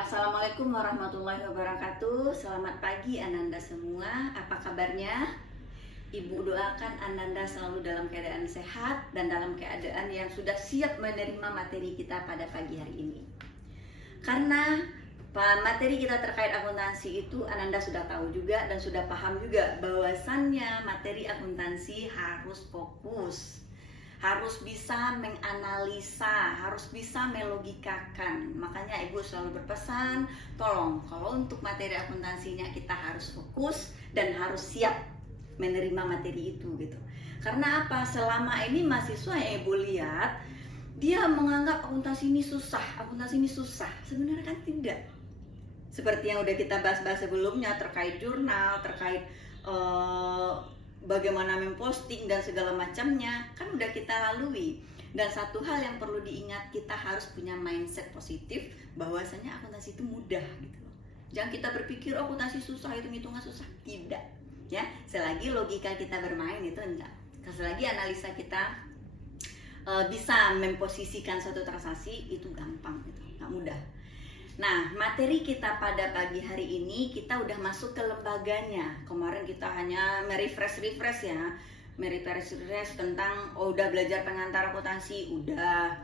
Assalamualaikum warahmatullahi wabarakatuh. Selamat pagi Ananda semua. Apa kabarnya? Ibu doakan Ananda selalu dalam keadaan sehat dan dalam keadaan yang sudah siap menerima materi kita pada pagi hari ini. Karena materi kita terkait akuntansi itu Ananda sudah tahu juga dan sudah paham juga bahwasannya materi akuntansi harus fokus, harus bisa menganalisa, harus bisa melogikakan. Makanya ibu selalu berpesan, tolong kalau untuk materi akuntansinya kita harus fokus dan harus siap menerima materi itu gitu. Karena apa? Selama ini mahasiswa yang ibu lihat, dia menganggap akuntansi ini susah. Sebenarnya kan tidak. Seperti yang udah kita bahas-bahas sebelumnya terkait jurnal, terkait bagaimana memposting dan segala macamnya, kan udah kita lalui. Dan satu hal yang perlu diingat, kita harus punya mindset positif bahwasanya akuntansi itu mudah gitu loh. Jangan kita berpikir akuntansi susah, hitung-hitungan susah. Tidak, ya. Selagi logika kita bermain itu enggak. Selagi analisa kita bisa memposisikan suatu transaksi itu gampang gitu, nggak mudah. Nah, materi kita pada pagi hari ini kita udah masuk ke lembaganya. Kemarin kita hanya merefresh ya, merefresh tentang udah belajar pengantar akuntansi, udah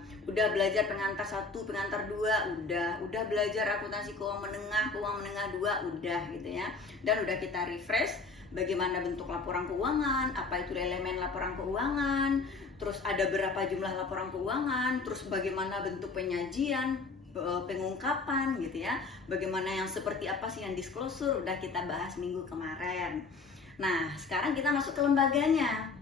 belajar pengantar 1, pengantar 2, udah belajar akuntansi keuangan menengah 2, udah gitu ya. Dan udah kita refresh bagaimana bentuk laporan keuangan, apa itu elemen laporan keuangan, terus ada berapa jumlah laporan keuangan, terus bagaimana bentuk penyajian, pengungkapan gitu ya, bagaimana yang seperti apa sih yang disclosure, udah kita bahas minggu kemarin. Nah, sekarang kita masuk ke lembaganya,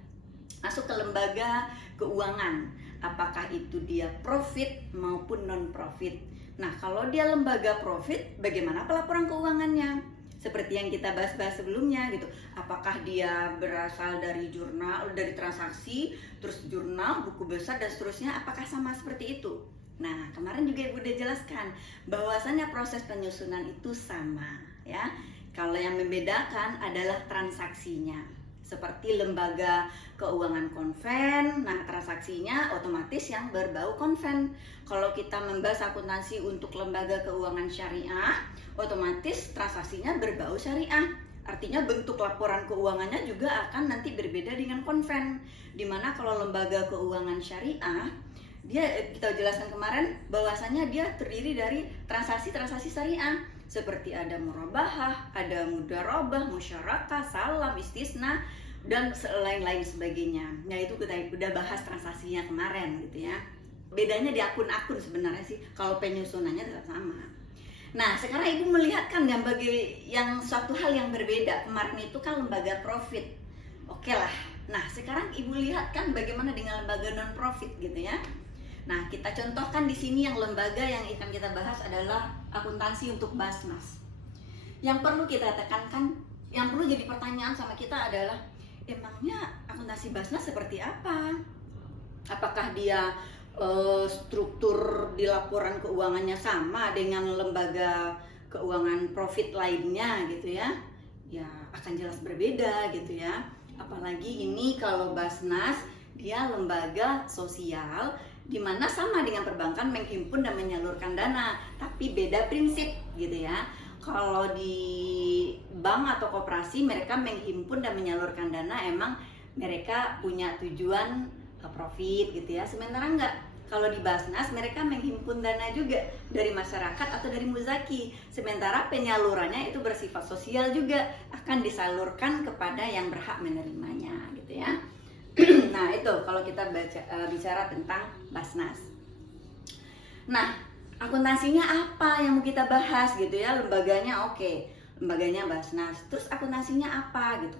masuk ke lembaga keuangan, apakah itu dia profit maupun non profit. Nah, kalau dia lembaga profit, bagaimana pelaporan keuangannya? Seperti yang kita bahas-bahas sebelumnya gitu, apakah dia berasal dari jurnal, dari transaksi, terus jurnal, buku besar dan seterusnya, apakah sama seperti itu? Nah, kemarin juga ibu udah jelaskan bahwasannya proses penyusunan itu sama ya. Kalau yang membedakan adalah transaksinya. Seperti lembaga keuangan konven, nah transaksinya otomatis yang berbau konven. Kalau kita membahas akuntansi untuk lembaga keuangan syariah, otomatis transaksinya berbau syariah. Artinya bentuk laporan keuangannya juga akan nanti berbeda dengan konven. Dimana kalau lembaga keuangan syariah, dia kita jelaskan kemarin bahwasanya dia terdiri dari transaksi-transaksi syariah seperti ada murabahah, ada mudharabah, musyarakah, salam, istisna dan lain-lain sebagainya. Nah, itu kita udah bahas transaksinya kemarin gitu ya. Bedanya di akun-akun sebenarnya sih, kalau penyusunannya tetap sama. Nah, sekarang ibu melihatkan yang suatu hal yang berbeda. Kemarin itu kan lembaga profit. Oke lah. Nah, sekarang ibu lihatkan bagaimana dengan lembaga non profit gitu ya. Nah, kita contohkan di sini yang lembaga yang akan kita bahas adalah akuntansi untuk Basnas. Yang perlu kita tekankan, yang perlu jadi pertanyaan sama kita adalah, emangnya akuntansi Basnas seperti apa? Apakah dia struktur di laporan keuangannya sama dengan lembaga keuangan profit lainnya gitu ya? Ya, akan jelas berbeda gitu ya. Apalagi ini kalau Basnas, dia lembaga sosial di mana sama dengan perbankan menghimpun dan menyalurkan dana, tapi beda prinsip gitu ya. Kalau di bank atau koperasi mereka menghimpun dan menyalurkan dana, emang mereka punya tujuan profit gitu ya. Sementara enggak, kalau di Basnas mereka menghimpun dana juga dari masyarakat atau dari muzaki. Sementara penyalurannya itu bersifat sosial juga, akan disalurkan kepada yang berhak menerimanya gitu ya. Nah, itu kalau kita bicara tentang Basnas. Nah, akuntansinya apa yang mau kita bahas gitu ya? Lembaganya oke, lembaganya Basnas. Terus akuntansinya apa gitu?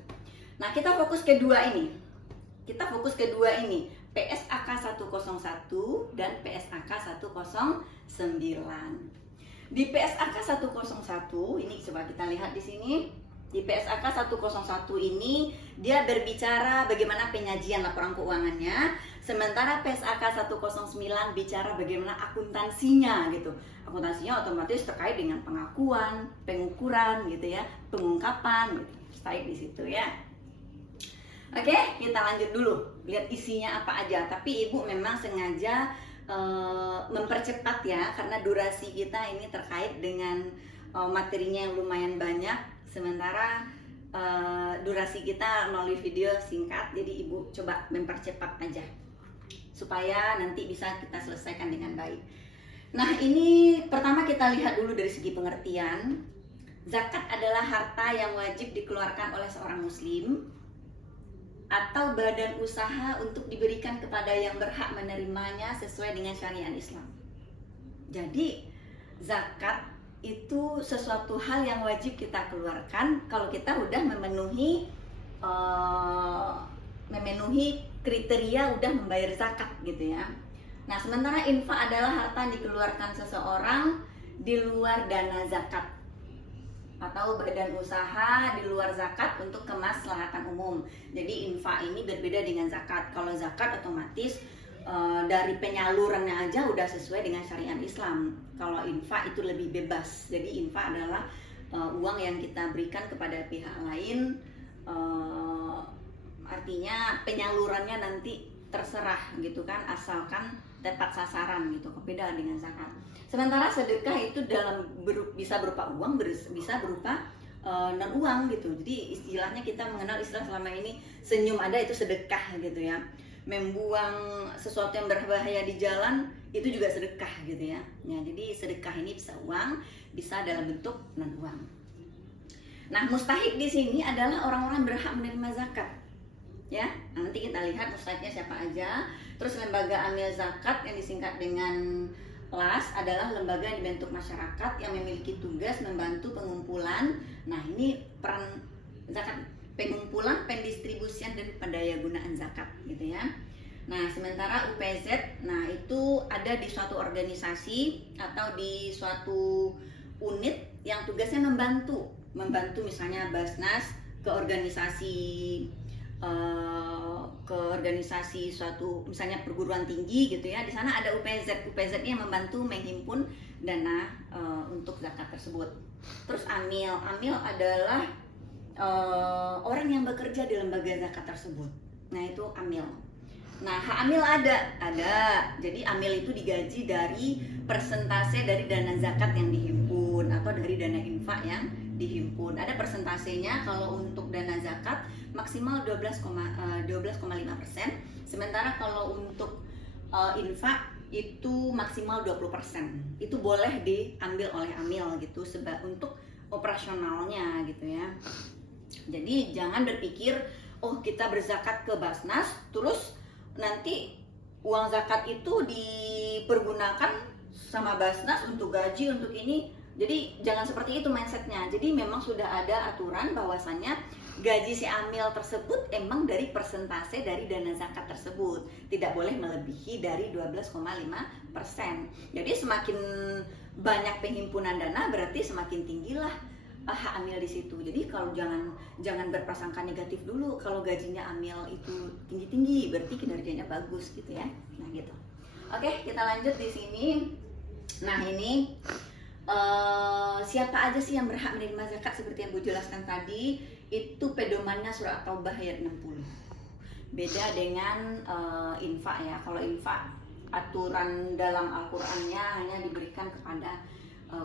Nah, kita fokus ke dua ini. PSAK 101 dan PSAK 109. Di PSAK 101 ini coba kita lihat di sini. Di PSAK 101 ini dia berbicara bagaimana penyajian laporan keuangannya, sementara PSAK 109 bicara bagaimana akuntansinya gitu. Akuntansinya otomatis terkait dengan pengakuan, pengukuran gitu ya, pengungkapan gitu. Stay di situ ya. Oke, kita lanjut dulu. Lihat isinya apa aja. Tapi ibu memang sengaja mempercepat ya, karena durasi kita ini terkait dengan materinya yang lumayan banyak, sementara durasi kita melalui video singkat. Jadi Ibu coba mempercepat aja supaya nanti bisa kita selesaikan dengan baik. Nah, ini pertama kita lihat dulu dari segi pengertian. Zakat adalah harta yang wajib dikeluarkan oleh seorang muslim atau badan usaha untuk diberikan kepada yang berhak menerimanya sesuai dengan syariat Islam. Jadi zakat itu sesuatu hal yang wajib kita keluarkan kalau kita udah memenuhi kriteria udah membayar zakat gitu ya. Nah, sementara infak adalah harta yang dikeluarkan seseorang di luar dana zakat atau badan usaha di luar zakat untuk kemaslahatan umum. Jadi infak ini berbeda dengan zakat. Kalau zakat otomatis dari penyalurannya aja udah sesuai dengan syariat Islam. Kalau infak itu lebih bebas. Jadi infak adalah uang yang kita berikan kepada pihak lain, artinya penyalurannya nanti terserah gitu kan, asalkan tepat sasaran gitu, beda dengan zakat. Sementara sedekah itu bisa berupa uang, bisa berupa non uang gitu. Jadi istilahnya kita mengenal istilah selama ini, senyum ada itu sedekah gitu ya. Membuang sesuatu yang berbahaya di jalan itu juga sedekah gitu ya. Ya, jadi sedekah ini bisa uang, bisa dalam bentuk non uang. Nah, mustahik di sini adalah orang-orang berhak menerima zakat. Ya, nanti kita lihat mustahiknya siapa aja. Terus lembaga amil zakat yang disingkat dengan LAS adalah lembaga yang dibentuk masyarakat yang memiliki tugas membantu pengumpulan. Nah, ini peran zakat, pengumpulan, pendistribusian dan pendayagunaan zakat gitu ya. Nah, sementara UPZ, nah itu ada di suatu organisasi atau di suatu unit yang tugasnya membantu misalnya Basnas ke organisasi suatu misalnya perguruan tinggi gitu ya. Di sana ada UPZ yang membantu menghimpun dana untuk zakat tersebut. Terus amil adalah orang yang bekerja di lembaga zakat tersebut. Nah, itu amil. Nah, hak amil ada. Jadi amil itu digaji dari persentase dari dana zakat yang dihimpun atau dari dana infak yang dihimpun. Ada persentasenya. Kalau untuk dana zakat maksimal 12,5%. Sementara kalau untuk infak itu maksimal 20%. Itu boleh diambil oleh amil gitu untuk operasionalnya gitu ya. Jadi jangan berpikir oh kita berzakat ke Basnas terus nanti uang zakat itu dipergunakan sama Basnas untuk gaji, untuk ini. Jadi jangan seperti itu mindsetnya. Jadi memang sudah ada aturan bahwasannya gaji si amil tersebut emang dari persentase dari dana zakat tersebut, tidak boleh melebihi dari 12,5%. Jadi semakin banyak penghimpunan dana berarti semakin tinggilah hak amil di situ. Jadi kalau jangan berprasangka negatif dulu kalau gajinya amil itu tinggi-tinggi berarti kinerjanya bagus gitu ya. Nah gitu. Oke, kita lanjut di sini. Nah ini siapa aja sih yang berhak menerima zakat seperti yang Bu jelaskan tadi, itu pedomannya surah At-Taubah ayat 60. Beda dengan infak ya. Kalau infak aturan dalam Al-Qur'annya hanya diberikan kepada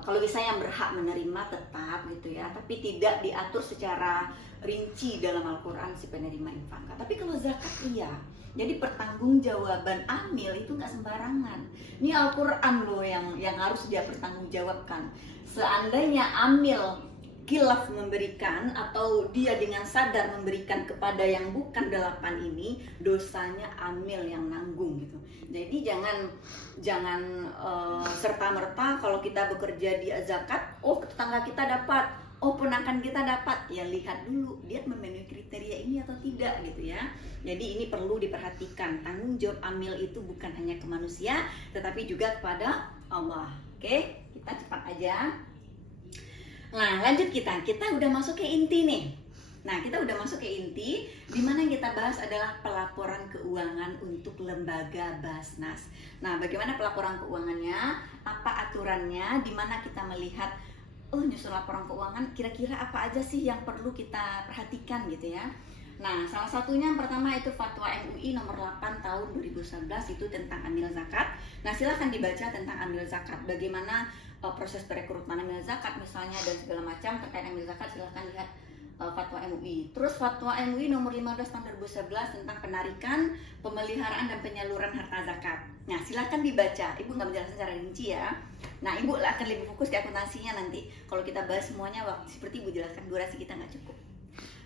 kalau bisa yang berhak menerima tetap gitu ya, tapi tidak diatur secara rinci dalam Al-Qur'an si penerima infak. Tapi kalau zakat iya. Jadi pertanggungjawaban amil itu nggak sembarangan. Ini Al-Qur'an loh yang harus dia pertanggungjawabkan. Seandainya amil khilaf memberikan atau dia dengan sadar memberikan kepada yang bukan 8 ini, dosanya amil yang nanggung gitu. Jadi jangan serta-merta kalau kita bekerja di zakat, oh tetangga kita dapat, oh ponakan kita dapat, ya lihat dulu dia memenuhi kriteria ini atau tidak gitu ya. Jadi ini perlu diperhatikan, tanggung jawab amil itu bukan hanya ke manusia tetapi juga kepada Allah. Oke, kita cepat aja. Nah lanjut, kita udah masuk ke inti nih. Nah kita udah masuk ke inti, dimana yang kita bahas adalah pelaporan keuangan untuk lembaga Basnas. Nah bagaimana pelaporan keuangannya, apa aturannya, dimana kita melihat nyusun laporan keuangan kira-kira apa aja sih yang perlu kita perhatikan gitu ya. Nah, salah satunya yang pertama itu Fatwa MUI nomor 8 tahun 2011 itu tentang amil zakat. Nah, silahkan dibaca tentang amil zakat. Bagaimana proses perekrutan amil zakat misalnya dan segala macam terkait amil zakat, silahkan lihat Fatwa MUI. Terus Fatwa MUI nomor 15 tahun 2011 tentang penarikan, pemeliharaan dan penyaluran harta zakat. Nah, silahkan dibaca. Ibu nggak menjelaskan secara rinci ya. Nah, Ibu akan lebih fokus ke akuntansinya nanti. Kalau kita bahas semuanya, seperti Ibu jelaskan, durasi kita nggak cukup.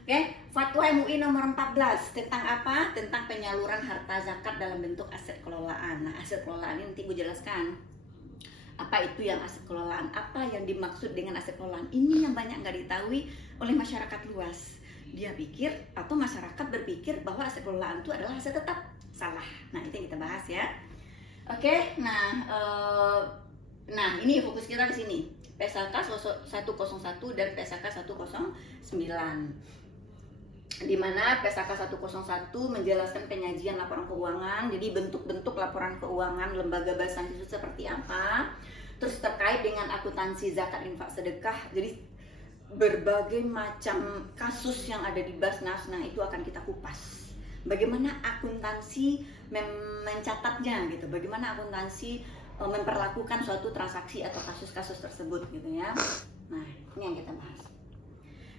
Oke, Fatwa MUI nomor 14 tentang apa? Tentang penyaluran harta zakat dalam bentuk aset kelolaan. Nah, aset kelolaan ini nanti Ibu jelaskan. Apa itu yang aset kelolaan? Apa yang dimaksud dengan aset kelolaan? Ini yang banyak nggak diketahui oleh masyarakat luas. Dia pikir atau masyarakat berpikir bahwa aset kelolaan itu adalah aset tetap. Salah. Nah, itu yang kita bahas ya. Oke, nah ini fokus kita di sini. PSAK 101 dan PSAK 109. Di mana PSAK 101 menjelaskan penyajian laporan keuangan, jadi bentuk-bentuk laporan keuangan lembaga Basnas itu seperti apa. Terus terkait dengan akuntansi zakat infak sedekah, jadi berbagai macam kasus yang ada di Basnas, nah itu akan kita kupas. Bagaimana akuntansi mencatatnya gitu, bagaimana akuntansi memperlakukan suatu transaksi atau kasus-kasus tersebut gitu ya. Nah, ini yang kita bahas.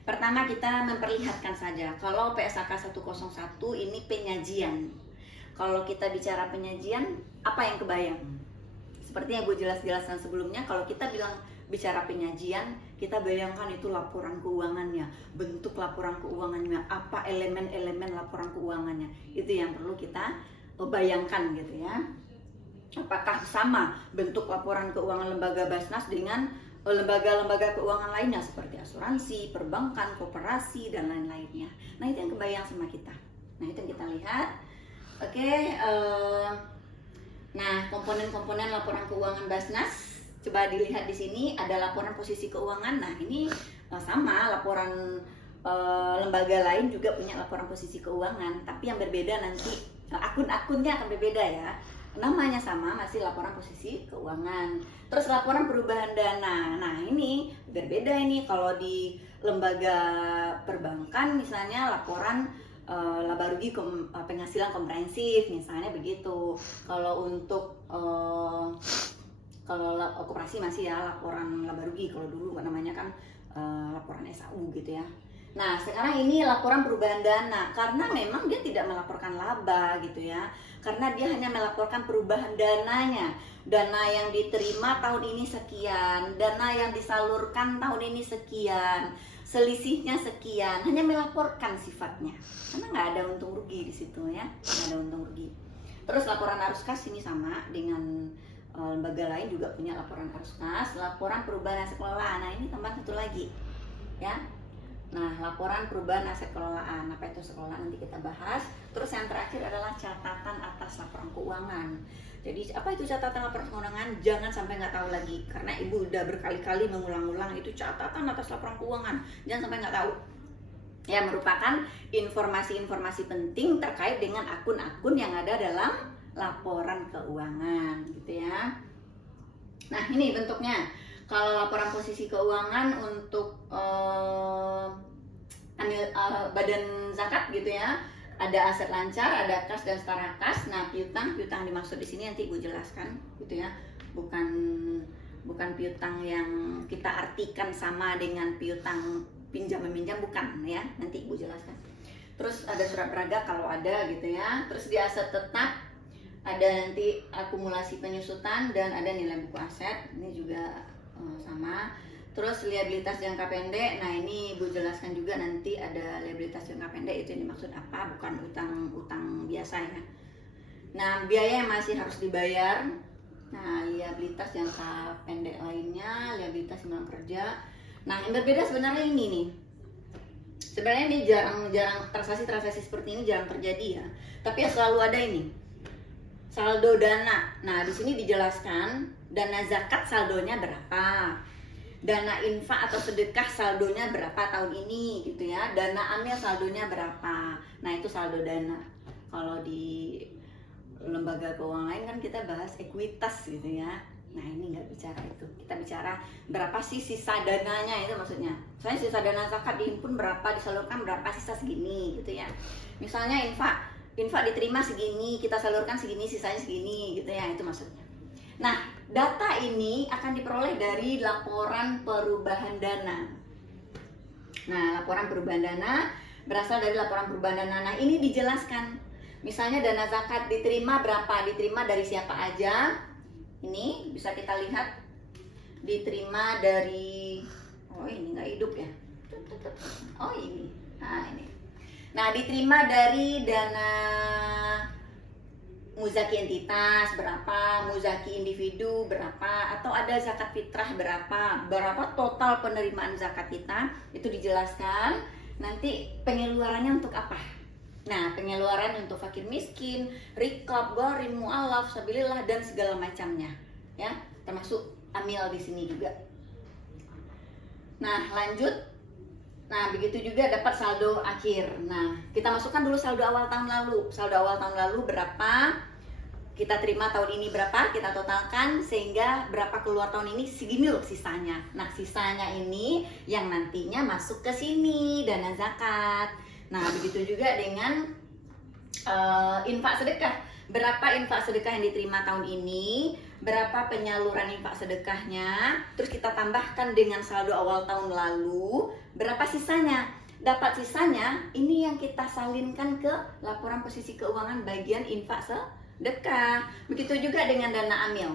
Pertama kita memperlihatkan saja, kalau PSAK 101 ini penyajian. Kalau kita bicara penyajian, apa yang kebayang? Seperti yang Bu jelaskan sebelumnya, kalau kita bicara penyajian, kita bayangkan itu laporan keuangannya, bentuk laporan keuangannya, apa elemen-elemen laporan keuangannya. Itu yang perlu kita bayangkan gitu ya. Apakah sama bentuk laporan keuangan lembaga Basnas dengan lembaga-lembaga keuangan lainnya seperti asuransi, perbankan, koperasi, dan lain-lainnya. Nah, itu yang kebayang sama kita. Nah, itu yang kita lihat. Oke, nah komponen-komponen laporan keuangan Basnas, coba dilihat di sini ada laporan posisi keuangan. Nah, ini sama laporan lembaga lain juga punya laporan posisi keuangan, tapi yang berbeda nanti akun-akunnya akan berbeda ya. Namanya sama, masih laporan posisi keuangan. Terus laporan perubahan dana. Nah, ini berbeda ini kalau di lembaga perbankan misalnya laporan laba rugi penghasilan komprehensif misalnya begitu. Kalau untuk kalau koperasi masih ya laporan laba rugi, kalau dulu namanya kan laporan SAU gitu ya. Nah, sekarang ini laporan perubahan dana, karena memang dia tidak melaporkan laba gitu ya, karena dia hanya melaporkan perubahan dananya. Dana yang diterima tahun ini sekian, dana yang disalurkan tahun ini sekian, selisihnya sekian, hanya melaporkan sifatnya, karena nggak ada untung rugi di situ ya, nggak ada untung rugi. Terus laporan arus kas ini sama dengan lembaga lain juga punya laporan arus kas, laporan perubahan aset kelolaan. Nah, ini tambahan satu lagi ya. Nah, laporan perubahan aset kelolaan, apa itu aset kelolaan nanti kita bahas. Terus yang terakhir adalah catatan atas laporan keuangan. Jadi apa itu catatan laporan keuangan? Jangan sampai nggak tahu lagi, karena Ibu udah berkali-kali mengulang-ulang itu catatan atas laporan keuangan. Jangan sampai nggak tahu. Ya, merupakan informasi-informasi penting terkait dengan akun-akun yang ada dalam laporan keuangan, gitu ya. Nah, ini bentuknya. Kalau laporan posisi keuangan untuk badan zakat gitu ya, ada aset lancar, ada kas dan setara kas. Nah, piutang dimaksud di sini nanti Ibu jelaskan gitu ya. Bukan piutang yang kita artikan sama dengan piutang pinjam meminjam, bukan ya. Nanti Ibu jelaskan. Terus ada surat berharga kalau ada gitu ya. Terus di aset tetap ada nanti akumulasi penyusutan dan ada nilai buku aset. Ini juga sama. Terus liabilitas jangka pendek. Nah, ini Ibu jelaskan juga nanti ada liabilitas jangka pendek itu yang dimaksud apa, bukan utang biasa ya. Nah, biaya yang masih harus dibayar. Nah, liabilitas jangka pendek lainnya, liabilitas jam kerja. Nah, yang berbeda sebenarnya ini nih. Sebenarnya ini jarang transaksi seperti ini jarang terjadi ya. Tapi ya selalu ada ini. Saldo dana. Nah, di sini dijelaskan dana zakat saldonya berapa, dana infak atau sedekah saldonya berapa tahun ini gitu ya, dana amil saldonya berapa. Nah, itu saldo dana. Kalau di lembaga keuangan lain kan kita bahas ekuitas gitu ya. Nah ini nggak bicara itu, kita bicara berapa sih sisa dananya, itu maksudnya. Soalnya sisa dana zakat dihimpun berapa, disalurkan berapa, sisa segini gitu ya. Misalnya infak diterima segini, kita salurkan segini, sisanya segini gitu ya, itu maksudnya. Nah data ini akan diperoleh dari laporan perubahan dana. Nah laporan perubahan dana berasal dari laporan perubahan dana. Nah ini dijelaskan, misalnya dana zakat diterima berapa, diterima dari siapa aja. Ini bisa kita lihat, diterima dari, oh ini nggak hidup ya, oh ini, nah ini. Nah diterima dari dana muzaki entitas berapa, muzaki individu berapa, atau ada zakat fitrah berapa total penerimaan zakat kita, itu dijelaskan. Nanti pengeluarannya untuk apa? Nah, pengeluaran untuk fakir miskin, riqab, gharim, mu'allaf, sabilillah dan segala macamnya, ya, termasuk amil di sini juga. Nah, lanjut. Nah, begitu juga dapat saldo akhir. Nah, kita masukkan dulu saldo awal tahun lalu. Saldo awal tahun lalu berapa? Kita terima tahun ini berapa? Kita totalkan sehingga berapa keluar tahun ini, segini loh sisanya. Nah, sisanya ini yang nantinya masuk ke sini, dana zakat. Nah, begitu juga dengan infak sedekah. Berapa infak sedekah yang diterima tahun ini, berapa penyaluran infak sedekahnya, terus kita tambahkan dengan saldo awal tahun lalu, berapa sisanya. Dapat sisanya, ini yang kita salinkan ke laporan posisi keuangan bagian infak sedekah. Begitu juga dengan dana amil.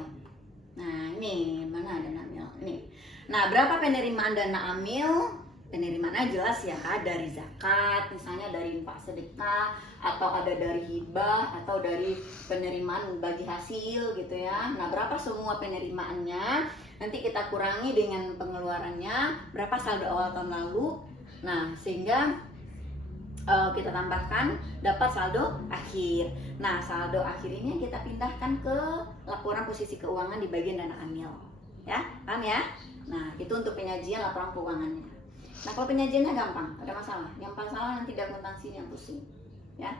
Nah, ini mana dana amil? Ini. Nah, berapa penerimaan dana amil? Penerimaannya jelas ya, dari zakat, misalnya dari infak sedekah, atau ada dari hibah, atau dari penerimaan bagi hasil gitu ya. Nah berapa semua penerimaannya, nanti kita kurangi dengan pengeluarannya, berapa saldo awal tahun lalu. Nah sehingga kita tambahkan dapat saldo akhir. Nah saldo akhir ini kita pindahkan ke laporan posisi keuangan di bagian dana amil, ya, paham ya? Nah itu untuk penyajian laporan keuangannya. Nah kalau penyajiannya gampang, ada masalah. Yang paling salah nanti akuntansinya yang pusing, ya.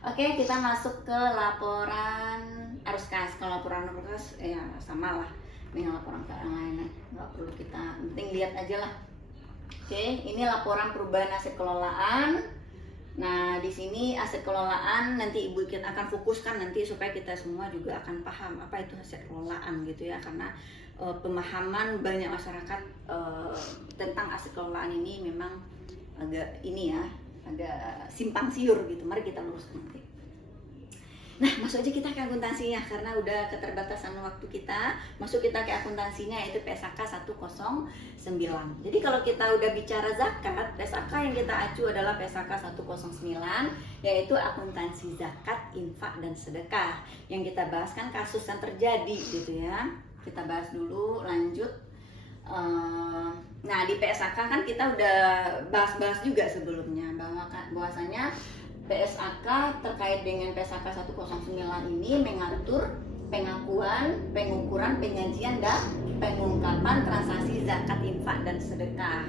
Oke, kita masuk ke laporan arus kas. Kalau laporan arus kas ya sama lah dengan laporan keuangan lainnya, nggak perlu kita, penting lihat aja lah. Oke, ini laporan perubahan aset kelolaan. Nah di sini aset kelolaan nanti ibu kita akan fokuskan nanti supaya kita semua juga akan paham apa itu aset kelolaan gitu ya, karena pemahaman banyak masyarakat tentang aset kelolaan ini memang agak ini ya, agak simpang siur gitu. Mari kita luruskan nanti. Nah masuk aja kita ke akuntansinya, karena udah keterbatasan waktu kita. Masuk kita ke akuntansinya, yaitu PSAK 109. Jadi kalau kita udah bicara zakat, PSAK yang kita acu adalah PSAK 109, yaitu akuntansi zakat, infak dan sedekah. Yang kita bahas kan kasus yang terjadi gitu ya. Kita bahas dulu, lanjut. Nah di PSAK kan kita udah bahas-bahas juga sebelumnya bahwasanya PSAK terkait dengan PSAK 109 ini mengatur pengakuan, pengukuran, penyajian dan pengungkapan transaksi zakat, infak dan sedekah.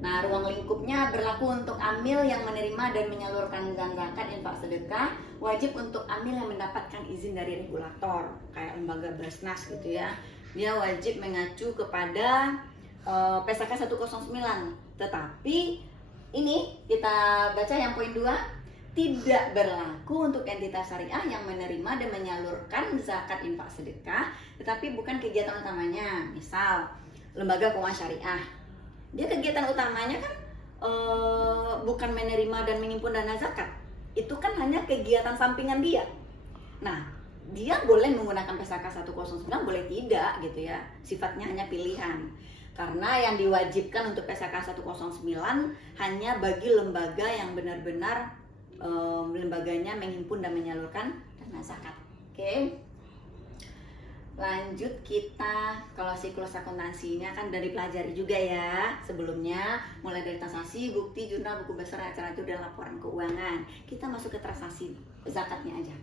Nah ruang lingkupnya berlaku untuk amil yang menerima dan menyalurkan zakat, infak, sedekah. Wajib untuk amil yang mendapatkan izin dari regulator kayak lembaga Basnas gitu ya. Dia wajib mengacu kepada PSAK 109. Tetapi ini kita baca yang poin 2, tidak berlaku untuk entitas syariah yang menerima dan menyalurkan zakat, infak, sedekah tetapi bukan kegiatan utamanya. Misal lembaga keuangan syariah, dia kegiatan utamanya kan bukan menerima dan mengimpun dana zakat, itu kan hanya kegiatan sampingan dia. Nah dia boleh menggunakan PSAK 109, boleh tidak gitu ya, sifatnya hanya pilihan. Karena yang diwajibkan untuk PSAK 109 hanya bagi lembaga yang benar-benar lembaganya menghimpun dan menyalurkan dana zakat. Oke. Lanjut kita, kalau siklus akuntansinya kan dari pelajari juga ya sebelumnya, mulai dari transaksi, bukti, jurnal, buku besar, acara itu dan laporan keuangan. Kita masuk ke transaksi zakatnya aja.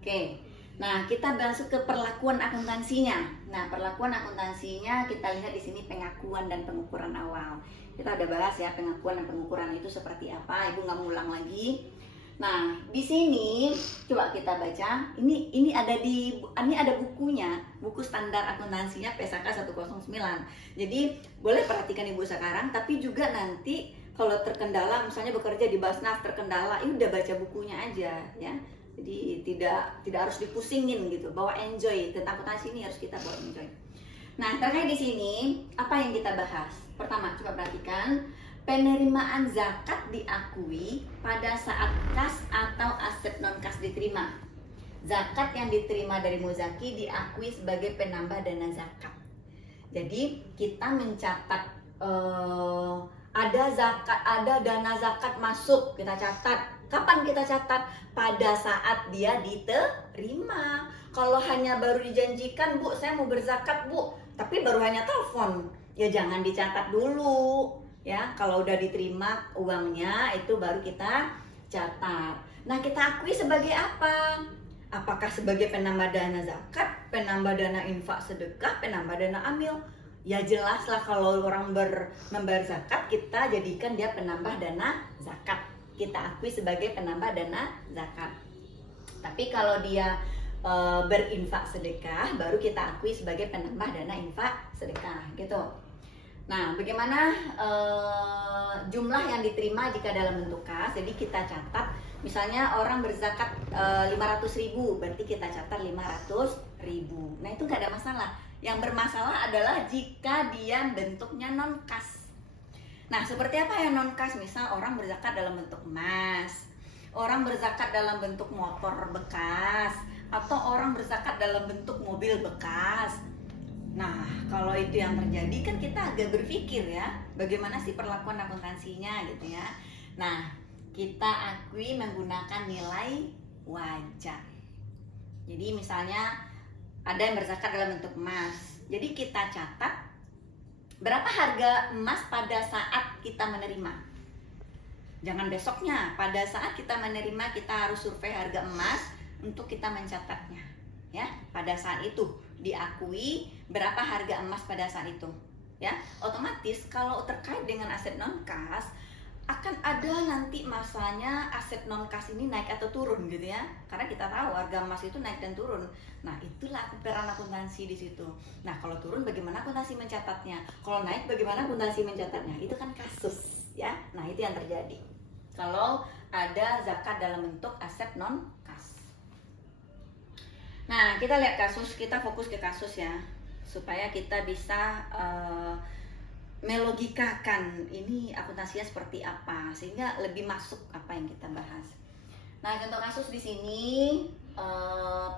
Oke. Nah, kita masuk ke perlakuan akuntansinya. Nah, perlakuan akuntansinya kita lihat di sini pengakuan dan pengukuran awal. Kita udah bahas ya pengakuan dan pengukuran itu seperti apa, ibu nggak mengulang lagi. Nah, di sini coba kita baca. Ini ada bukunya, buku standar akuntansinya PSAK 109. Jadi, boleh perhatikan Ibu sekarang, tapi juga nanti kalau terkendala misalnya bekerja di Basnas terkendala, ini udah baca bukunya aja ya. Jadi tidak harus dipusingin gitu. Bawa enjoy tentang akuntansi ini harus kita bawa enjoy. Nah, terkait di sini apa yang kita bahas? Pertama, coba perhatikan. Penerimaan zakat diakui pada saat kas atau aset non-kas diterima. Zakat yang diterima dari muzaki diakui sebagai penambah dana zakat. Jadi kita mencatat ada dana zakat masuk, kita catat. Kapan kita catat? Pada saat dia diterima. Kalau hanya baru dijanjikan, Bu, saya mau berzakat, Bu, tapi baru hanya telepon, ya jangan dicatat dulu. Ya, kalau udah diterima uangnya itu baru kita catat. Nah, kita akui sebagai apa? Apakah sebagai penambah dana zakat, penambah dana infak sedekah, penambah dana amil? Ya jelaslah kalau orang membayar zakat, kita jadikan dia penambah dana zakat. Kita akui sebagai penambah dana zakat. Tapi kalau dia berinfak sedekah, baru kita akui sebagai penambah dana infak sedekah, gitu. Nah, bagaimana jumlah yang diterima jika dalam bentuk kas? Jadi kita catat, misalnya orang berzakat 500.000, berarti kita catat 500.000. Nah, itu nggak ada masalah. Yang bermasalah adalah jika dia bentuknya non kas. Nah, seperti apa yang non kas? Misal orang berzakat dalam bentuk emas, orang berzakat dalam bentuk motor bekas, atau orang berzakat dalam bentuk mobil bekas. Nah, kalau itu yang terjadi kan kita agak berpikir ya, bagaimana sih perlakuan akuntansinya gitu ya. Nah, kita akui menggunakan nilai wajar. Jadi misalnya ada yang berzakat dalam bentuk emas. Jadi kita catat berapa harga emas pada saat kita menerima. Jangan besoknya, pada saat kita menerima kita harus survei harga emas untuk kita mencatatnya. Ya, pada saat itu diakui berapa harga emas pada saat itu. Ya, otomatis kalau terkait dengan aset non kas akan ada nanti masanya aset non kas ini naik atau turun gitu ya. Karena kita tahu harga emas itu naik dan turun. Nah, itulah peran akuntansi di situ. Nah, kalau turun bagaimana akuntansi mencatatnya? Kalau naik bagaimana akuntansi mencatatnya? Itu kan kasus ya. Nah, itu yang terjadi. Kalau ada zakat dalam bentuk aset non kas. Nah, kita lihat kasus, kita fokus ke kasus ya, supaya kita bisa melogikakan ini akuntansinya seperti apa, sehingga lebih masuk apa yang kita bahas. Nah, contoh kasus di sini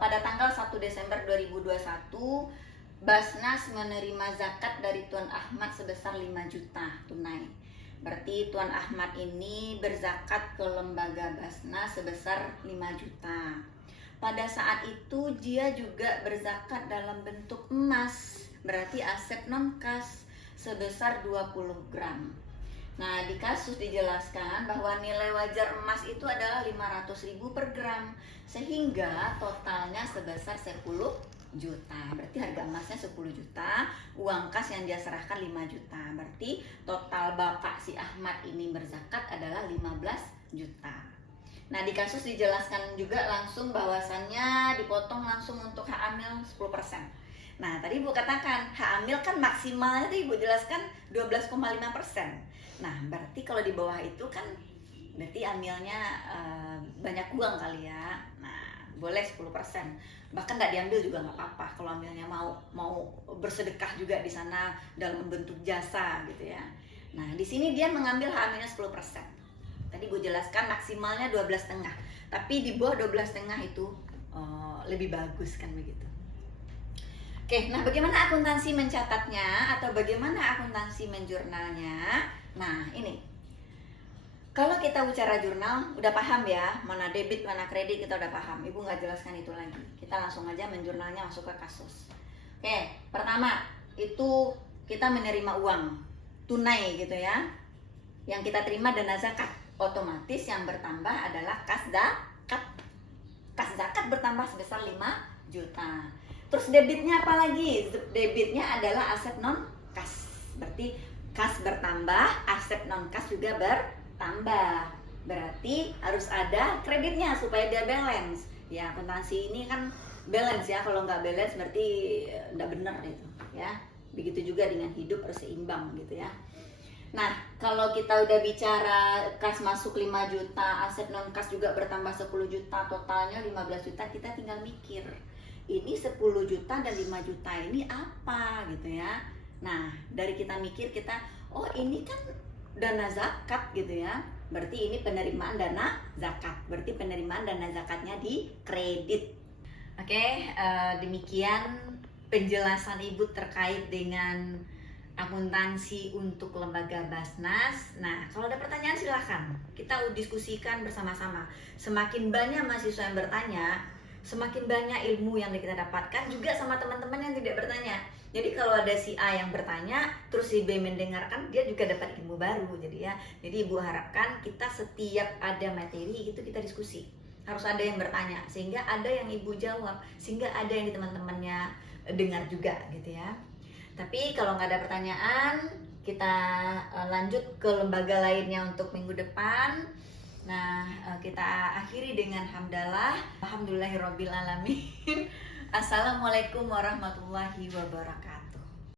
pada tanggal 1 Desember 2021, Basnas menerima zakat dari Tuan Ahmad sebesar 5 juta tunai. Berarti Tuan Ahmad ini berzakat ke lembaga Basnas sebesar 5 juta. Pada saat itu dia juga berzakat dalam bentuk emas, berarti aset non kas sebesar 20 gram. Nah, di kasus dijelaskan bahwa nilai wajar emas itu adalah 500.000 per gram, sehingga totalnya sebesar 10 juta. Berarti harga emasnya 10 juta, uang kas yang dia serahkan 5 juta. Berarti total Bapak si Ahmad ini berzakat adalah 15 juta. Nah, di kasus dijelaskan juga langsung bahwasannya dipotong langsung untuk hak amil 10%. Nah, tadi Ibu katakan hak amil kan maksimalnya tadi Ibu jelaskan 12,5%. Nah, berarti kalau di bawah itu kan berarti amilnya banyak uang kali ya. Nah, boleh 10%. Bahkan nggak diambil juga nggak apa-apa kalau amilnya mau bersedekah juga di sana dalam bentuk jasa gitu ya. Nah, di sini dia mengambil hak amilnya 10%. Tadi gue jelaskan maksimalnya 12,5, tapi di bawah 12,5 itu lebih bagus kan begitu. Oke, nah bagaimana akuntansi mencatatnya atau bagaimana akuntansi menjurnalnya? Nah, ini kalau kita bicara jurnal udah paham ya, mana debit mana kredit kita udah paham. Ibu nggak jelaskan itu lagi, kita langsung aja menjurnalnya masuk ke kasus. Oke, pertama itu kita menerima uang tunai gitu ya, yang kita terima dana zakat. Otomatis yang bertambah adalah kas zakat. Kas zakat bertambah sebesar 5 juta. Terus debitnya apa lagi? Debitnya adalah aset non kas. Berarti kas bertambah, aset non kas juga bertambah. berarti harus ada kreditnya supaya dia balance. Ya, akuntansi ini kan balance ya, kalau nggak balance berarti nggak benar itu ya. Begitu juga dengan hidup harus seimbang gitu ya. Nah, kalau kita udah bicara kas masuk 5 juta, aset non kas juga bertambah 10 juta, totalnya 15 juta, kita tinggal mikir ini 10 juta dan 5 juta ini apa gitu ya. Nah, dari kita mikir, kita oh ini kan dana zakat gitu ya, berarti ini penerimaan dana zakat, berarti penerimaan dana zakatnya di kredit. Oke, demikian penjelasan Ibu terkait dengan akuntansi untuk lembaga Basnas. Nah, kalau ada pertanyaan silahkan kita diskusikan bersama-sama. Semakin banyak mahasiswa yang bertanya, semakin banyak ilmu yang kita dapatkan, juga sama teman-teman yang tidak bertanya. Jadi kalau ada si A yang bertanya, terus si B mendengarkan, dia juga dapat ilmu baru. Jadi ya, jadi Ibu harapkan kita setiap ada materi itu kita diskusi. Harus ada yang bertanya, sehingga ada yang Ibu jawab, sehingga ada yang teman-temannya dengar juga gitu ya. Tapi kalau nggak ada pertanyaan, kita lanjut ke lembaga lainnya untuk minggu depan. Nah, kita akhiri dengan hamdalah. Alhamdulillahirobbilalamin. Assalamualaikum warahmatullahi wabarakatuh.